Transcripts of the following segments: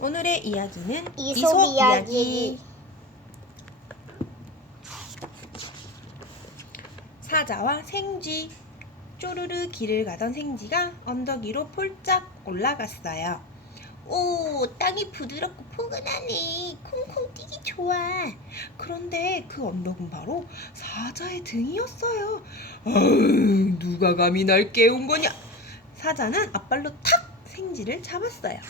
오늘의 이야기는 이솝 이야기. 사자와 생쥐. 쪼르르 길을 가던 생쥐가 언덕 위로 폴짝 올라갔어요. 오, 땅이 부드럽고 포근하네. 콩콩 뛰기 좋아. 그런데 그 언덕은 바로 사자의 등이었어요. 아유, 누가 감히 날 깨운 거냐? 사자는 앞발로 탁 생쥐를 잡았어요.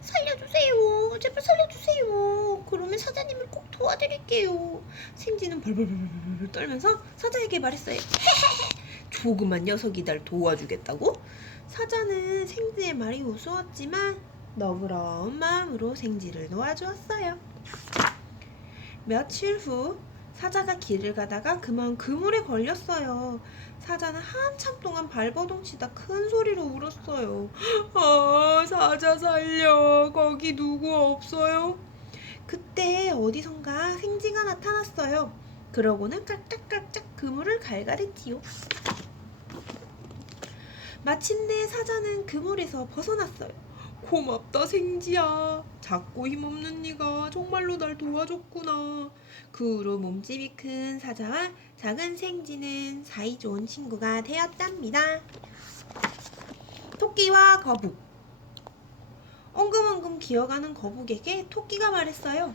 살려주세요. 제발 살려주세요. 그러면 사자님을 꼭 도와드릴게요. 생쥐는 벌벌벌벌 떨면서 사자에게 말했어요. 조그만 녀석이 날 도와주겠다고? 사자는 생쥐의 말이 우스웠지만 너그러운 마음으로 생쥐를 도와주었어요. 며칠 후 사자가 길을 가다가 그만 그물에 걸렸어요. 사자는 한참 동안 발버둥 치다 큰 소리로 울었어요. 아, 사자 살려. 거기 누구 없어요? 그때 어디선가 생쥐가 나타났어요. 그러고는 깔짝깔짝 그물을 갈갈했지요. 마침내 사자는 그물에서 벗어났어요. 고맙다 생쥐야. 작고 힘없는 네가 정말로 날 도와줬구나. 그 후로 몸집이 큰 사자와 작은 생쥐는 사이 좋은 친구가 되었답니다. 토끼와 거북 엉금엉금 기어가는 거북에게 토끼가 말했어요.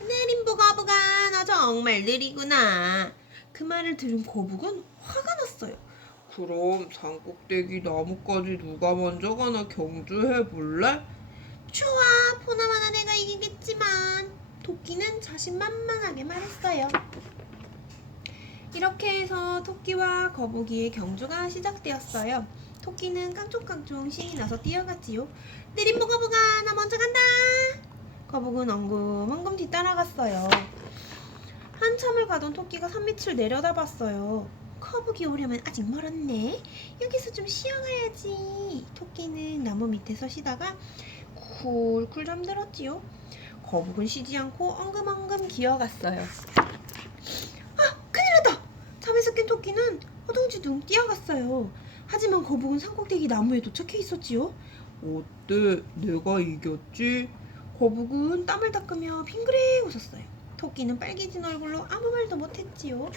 느림보 거북아 너 정말 느리구나. 그 말을 들은 거북은 화가 났어요. 그럼 산꼭대기 나무까지 누가 먼저 가나 경주해 볼래? 좋아 보나마나 내가 이기겠지만 토끼는 자신만만하게 말했어요. 이렇게 해서 토끼와 거북이의 경주가 시작되었어요. 토끼는 깡총깡총 신이 나서 뛰어갔지요. 느림보 거북아 나 먼저 간다. 거북은 엉금엉금 뒤따라갔어요. 한참을 가던 토끼가 산밑을 내려다봤어요. 거북이 오려면 아직 멀었네. 여기서 좀 쉬어가야지. 토끼는 나무 밑에서 쉬다가 쿨쿨 잠들었지요. 거북은 쉬지 않고 엉금엉금 기어갔어요. 아, 큰일 났다! 잠에서 깬 토끼는 허둥지둥 뛰어갔어요. 하지만 거북은 산꼭대기 나무에 도착해 있었지요. 어때? 내가 이겼지? 거북은 땀을 닦으며 빙그레 웃었어요. 토끼는 빨개진 얼굴로 아무 말도 못했지요.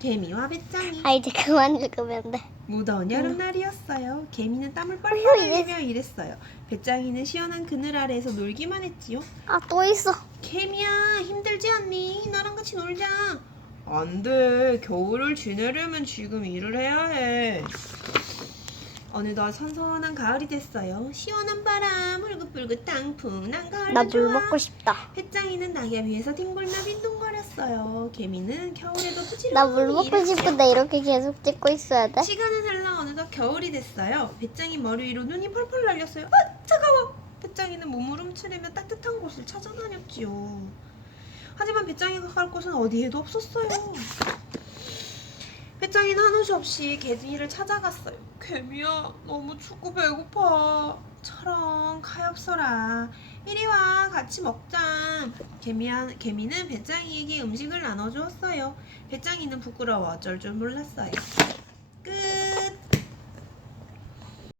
개미와 배짱이 아 이제 그만 읽으면 돼. 무더운 여름날이었어요. 개미는 땀을 뻘뻘 흘리며 일했어요. 배짱이는 시원한 그늘 아래에서 놀기만 했지요. 아 또 있어. 개미야 힘들지 않니? 나랑 같이 놀자. 안 돼. 겨울을 지내려면 지금 일을 해야 해. 어느덧 선선한 가을이 됐어요. 시원한 바람, 울긋불긋 땅풍, 난 가을 나물 먹고 싶다. 배짱이는 낙엽 위에서 뒹굴며 빈둥거렸어요. 개미는 겨울에도 부지런히 나 물 먹고. 싶은데 이렇게 계속 찍고 있어야 돼? 시간은 흘러 어느덧 겨울이 됐어요. 배짱이 머리 위로 눈이 펄펄 날렸어요. 아 차가워. 배짱이는 몸을 움츠리며 따뜻한 곳을 찾아다녔지요. 하지만 배짱이가 갈 곳은 어디에도 없었어요. 배짱이는 한없이 없이 개미를 찾아갔어요. 개미야 너무 춥고 배고파. 처럼 가엾어라. 이리 와 같이 먹자. 개미야, 개미는 배짱이에게 음식을 나눠주었어요. 배짱이는 부끄러워 어쩔 줄 몰랐어요.